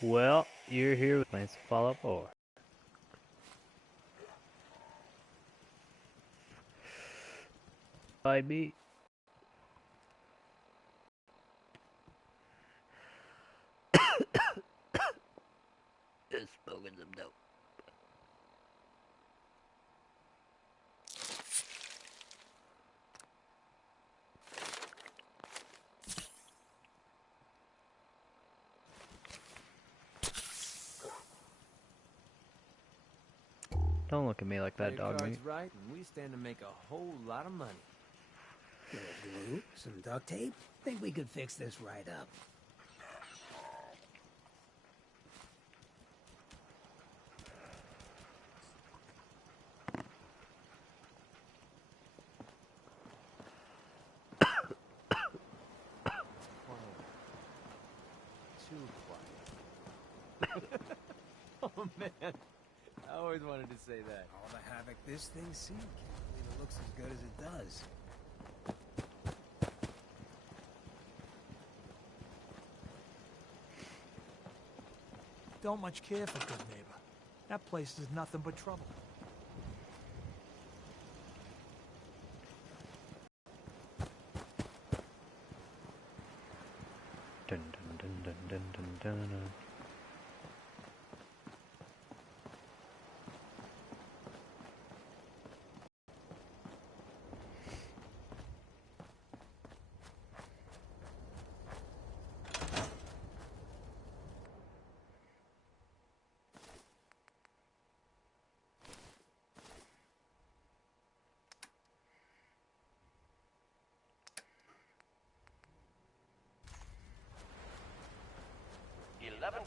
Well, you're here with plans to follow up or by me. Just smoking some dope. Don't look at me like that, dog meat. Right, and we stand to make a whole lot of money. Little glue, some duct tape. Think we could fix this right up. Too quiet. Oh man, I always wanted to say that. All the havoc this thing's seen. Can't believe it looks as good as it does. Don't much care for good neighbor. That place is nothing but trouble. Dun dun dun dun dun dun dun dun.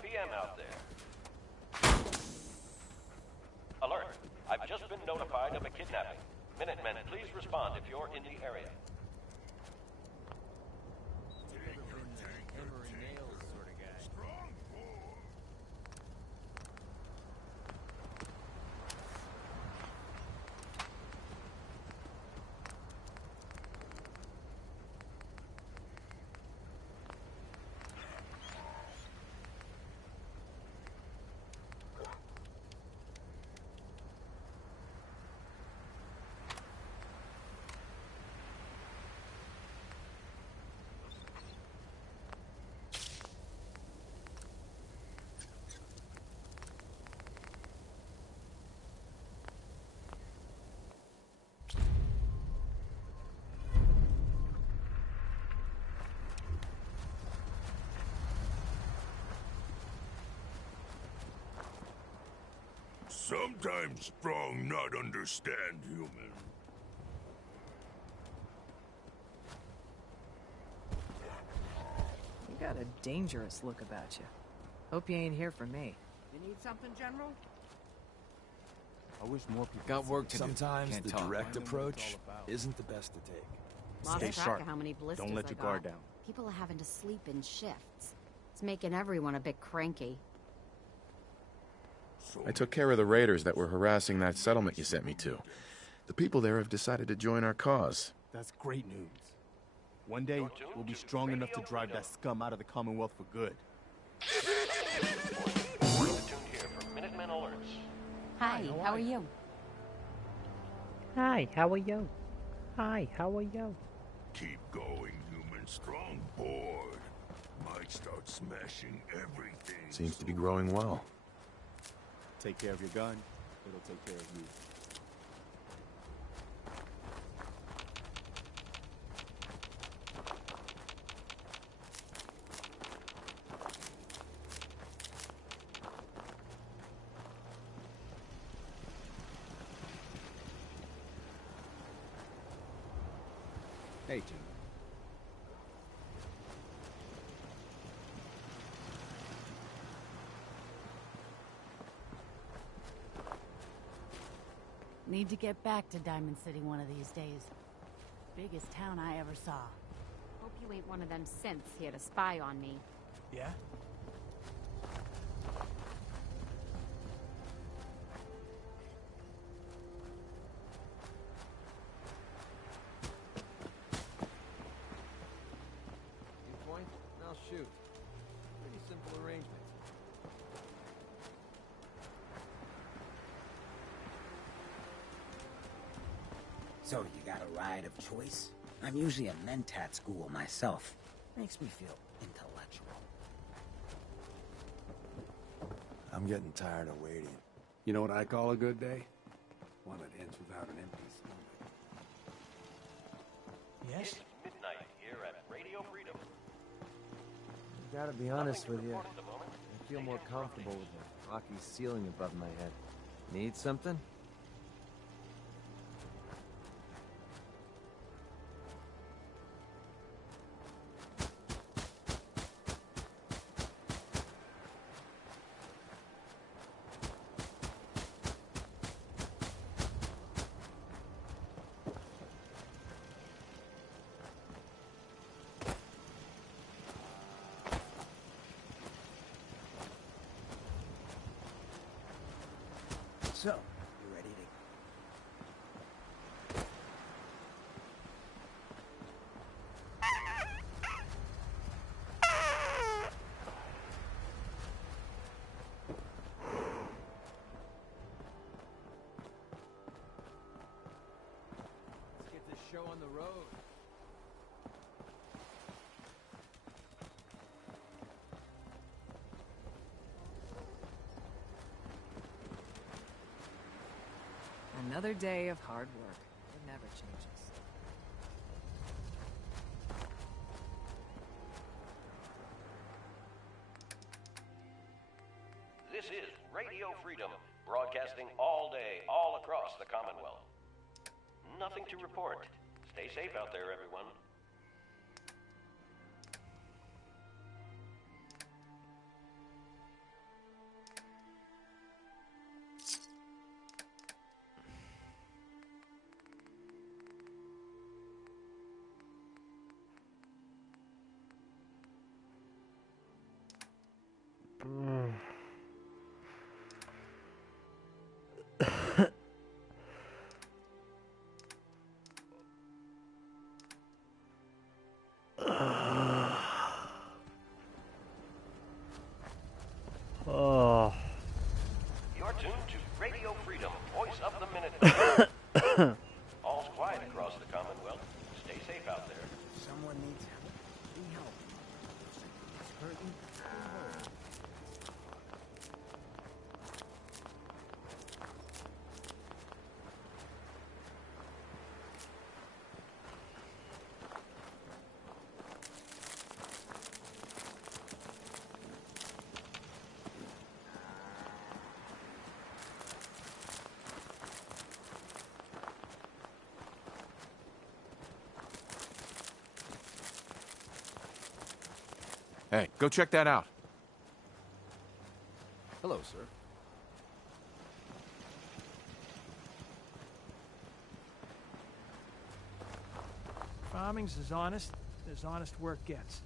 PM out there. Alert! I've just been notified of a kidnapping. Minutemen, please respond if you're in the area. Hammer and nails sort of guy. Sometimes strong not understand human. You got a dangerous look about you. Hope you ain't here for me. You need something, General? I wish more people Got work to do. Sometimes Can't the talk. direct approach isn't the best to take. Lost Stay track sharp. of how many blisters Don't let your guard down. People are having to sleep in shifts. It's making everyone a bit cranky. I took care of the raiders that were harassing that settlement you sent me to. The people there have decided to join our cause. That's great news. One day, we'll be strong enough to drive that scum out of the Commonwealth for good. Tuned here for Minutemen alerts. Hi, how are you? Hi, how are you? Hi, how are you? Keep going, human. Strong board. Might start smashing everything. Seems to be growing well. Take care of your gun, it'll take care of you. Hey, Jim. Need to get back to Diamond City one of these days. Biggest town I ever saw. Hope you ain't one of them synths here to spy on me. Yeah? You point, and I'll shoot. Pretty simple arrangement. So you got a ride of choice? I'm usually a mentat school myself. Makes me feel intellectual. I'm getting tired of waiting. You know what I call a good day? One that ends without an empty stomach. Yes? It's midnight here at Radio Freedom. I gotta be honest with you. I feel more comfortable with the rocky ceiling above my head. Need something? So, you ready to... Let's get this show on the road. Another day of hard work. It never changes. This is Radio Freedom, broadcasting all day, all across the Commonwealth. Nothing to report. Stay safe out there, everyone. Oh. You're tuned to Radio Freedom, voice of the minute. All's quiet across the Commonwealth. Stay safe out there. Someone needs help. We help. It's hurting. Hey, go check that out. Hello, sir. Farming's as honest as honest work gets.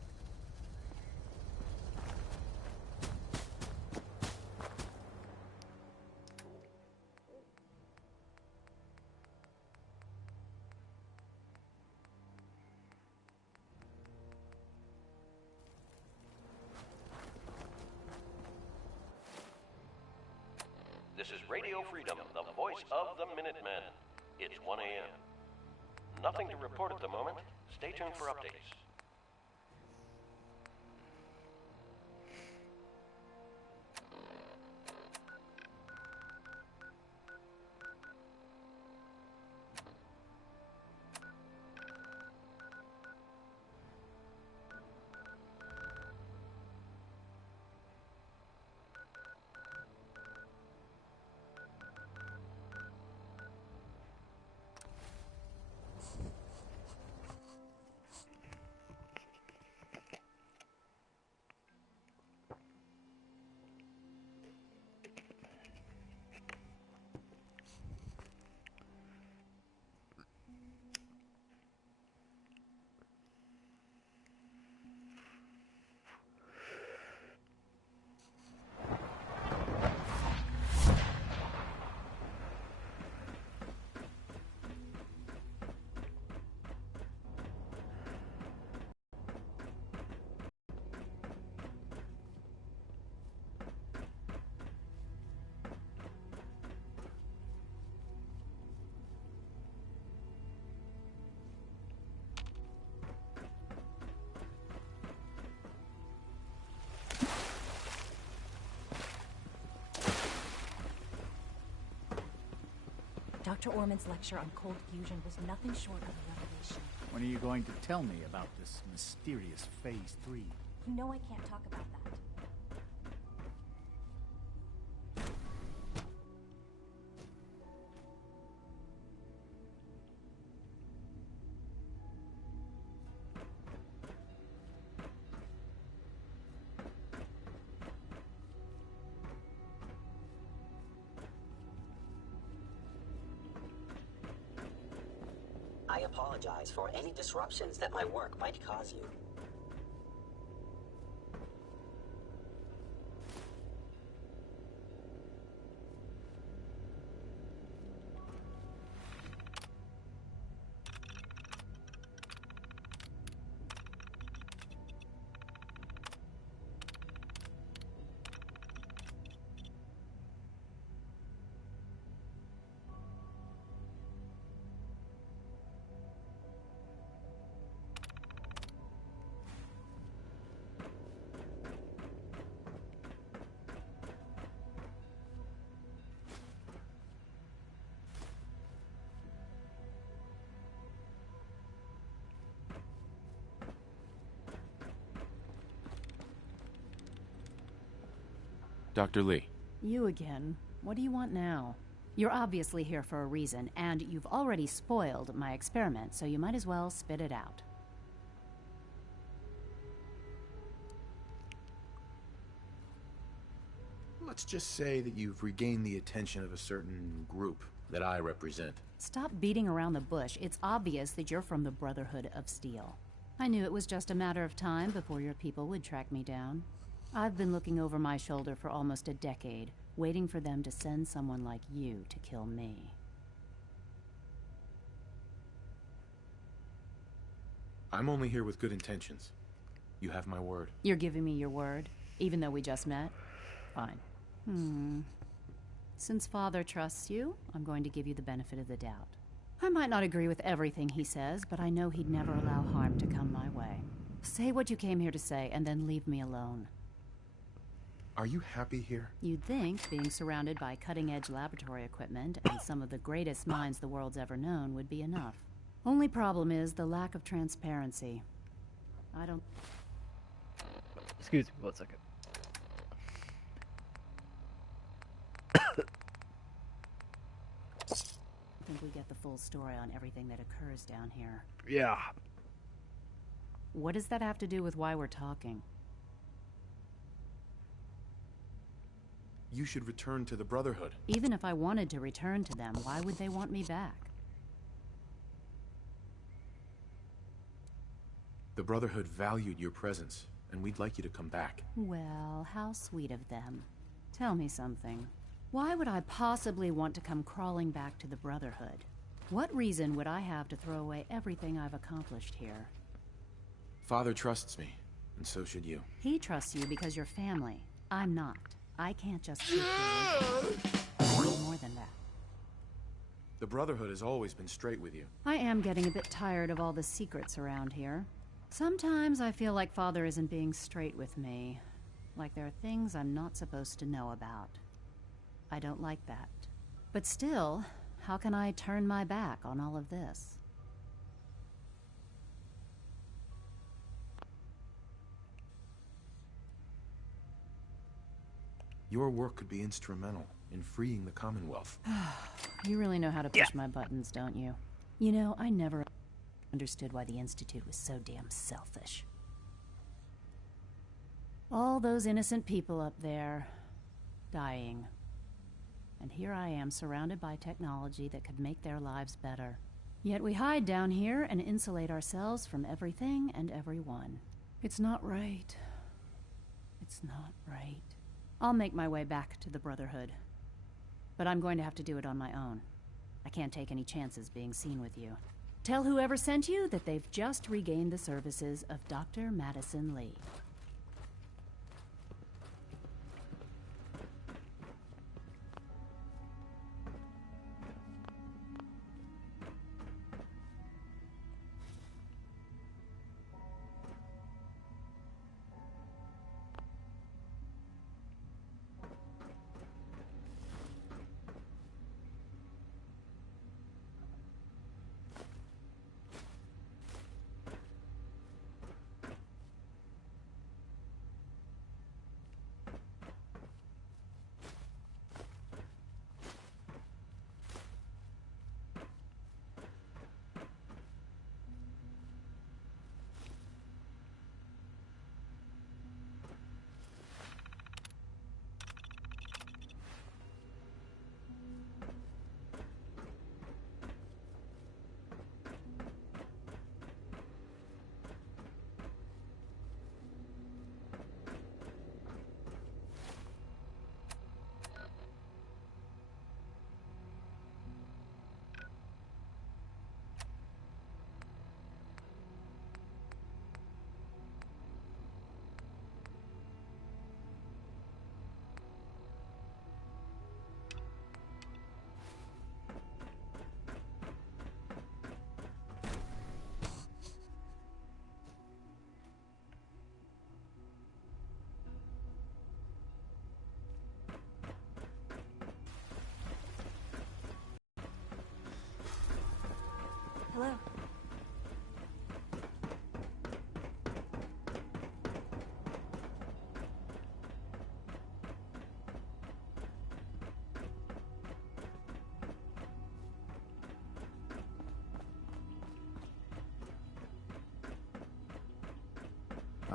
This is Radio Freedom, the voice of the Minutemen. It's 1 a.m. Nothing to report at the moment. Stay tuned for updates. Dr. Orman's lecture on cold fusion was nothing short of a revelation. When are you going to tell me about this mysterious Phase 3? You know I can't talk about that. I apologize for any disruptions that my work might cause you. Dr. Lee. You again. What do you want now? You're obviously here for a reason, and you've already spoiled my experiment, so you might as well spit it out. Let's just say that you've regained the attention of a certain group that I represent. Stop beating around the bush. It's obvious that you're from the Brotherhood of Steel. I knew it was just a matter of time before your people would track me down. I've been looking over my shoulder for almost a decade, waiting for them to send someone like you to kill me. I'm only here with good intentions. You have my word. You're giving me your word, even though we just met? Fine. Since Father trusts you, I'm going to give you the benefit of the doubt. I might not agree with everything he says, but I know he'd never allow harm to come my way. Say what you came here to say, and then leave me alone. Are you happy here? You'd think being surrounded by cutting-edge laboratory equipment and some of the greatest minds the world's ever known would be enough. Only problem is the lack of transparency. I don't... Excuse me 1 second. I think we get the full story on everything that occurs down here. Yeah. What does that have to do with why we're talking? You should return to the Brotherhood. Even if I wanted to return to them, why would they want me back? The Brotherhood valued your presence, and we'd like you to come back. Well, how sweet of them. Tell me something. Why would I possibly want to come crawling back to the Brotherhood? What reason would I have to throw away everything I've accomplished here? Father trusts me, and so should you. He trusts you because you're family. I'm not. I can't just keep you. I need more than that. The Brotherhood has always been straight with you. I am getting a bit tired of all the secrets around here. Sometimes I feel like Father isn't being straight with me. Like there are things I'm not supposed to know about. I don't like that. But still, how can I turn my back on all of this? Your work could be instrumental in freeing the Commonwealth. You really know how to push my buttons, don't you? You know, I never understood why the Institute was so damn selfish. All those innocent people up there, dying. And here I am, surrounded by technology that could make their lives better. Yet we hide down here and insulate ourselves from everything and everyone. It's not right. It's not right. I'll make my way back to the Brotherhood. But I'm going to have to do it on my own. I can't take any chances being seen with you. Tell whoever sent you that they've just regained the services of Dr. Madison Lee.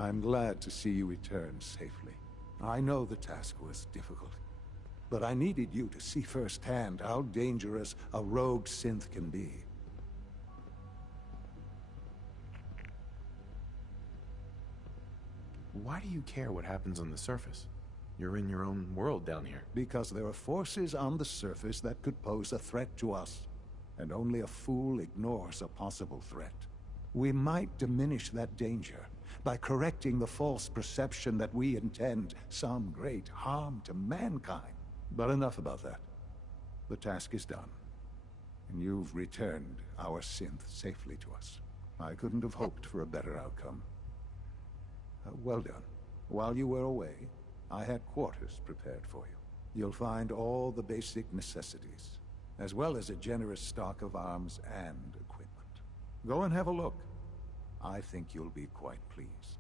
I'm glad to see you return safely. I know the task was difficult, but I needed you to see firsthand how dangerous a rogue synth can be. Why do you care what happens on the surface? You're in your own world down here. Because there are forces on the surface that could pose a threat to us, and only a fool ignores a possible threat. We might diminish that danger by correcting the false perception that we intend some great harm to mankind. But enough about that. The task is done, and you've returned our synth safely to us. I couldn't have hoped for a better outcome. Well done. While you were away, I had quarters prepared for you. You'll find all the basic necessities, as well as a generous stock of arms and equipment. Go and have a look. I think you'll be quite pleased.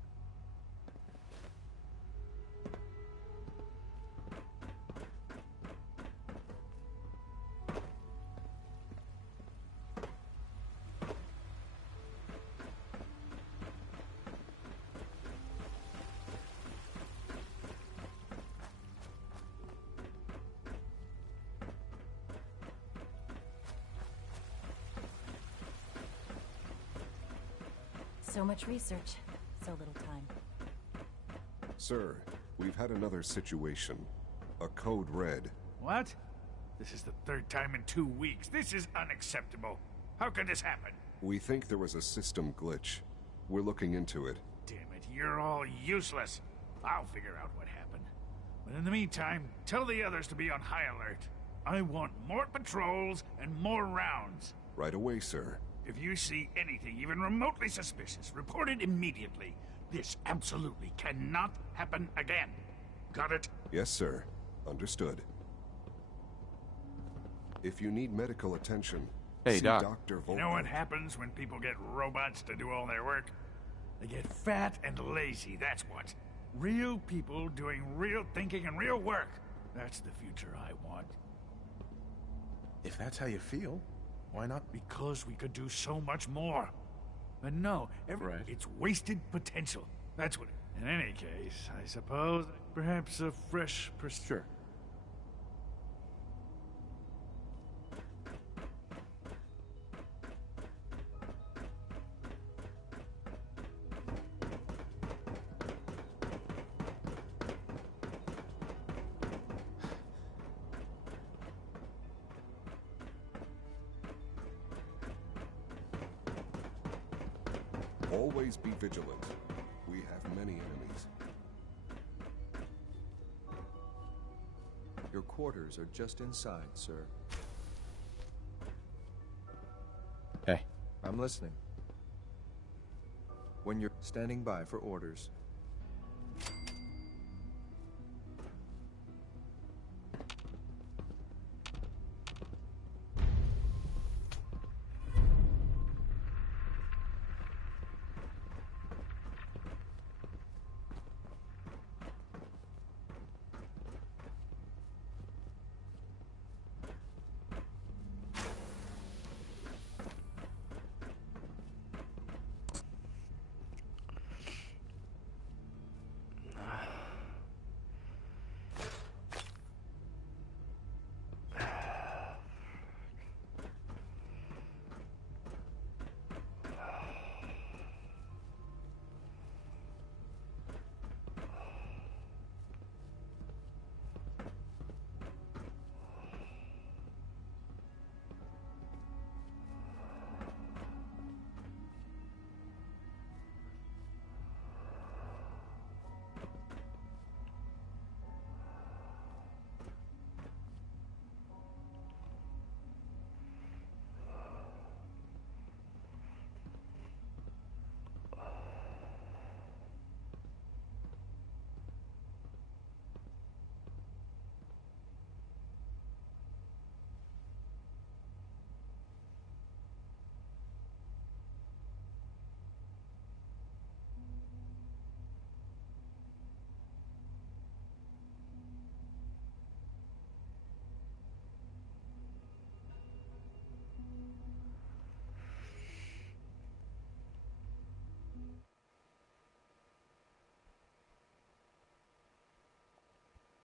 So much research, so little time. Sir, we've had another situation. A code red. What? This is the third time in 2 weeks. This is unacceptable. How could this happen? We think there was a system glitch. We're looking into it. Damn it, you're all useless. I'll figure out what happened. But in the meantime, tell the others to be on high alert. I want more patrols and more rounds. Right away, sir. If you see anything even remotely suspicious, report it immediately. This absolutely cannot happen again. Got it? Yes, sir. Understood. If you need medical attention, hey, see Doc. Dr. Volkman. You know what happens when people get robots to do all their work? They get fat and lazy, that's what. Real people doing real thinking and real work. That's the future I want. If that's how you feel, why not? Because we could do so much more. And no, it's wasted potential. That's what. In any case, I suppose perhaps a fresh Sure. Always be vigilant. We have many enemies. Your quarters are just inside, sir. Hey. I'm listening. When you're standing by for orders,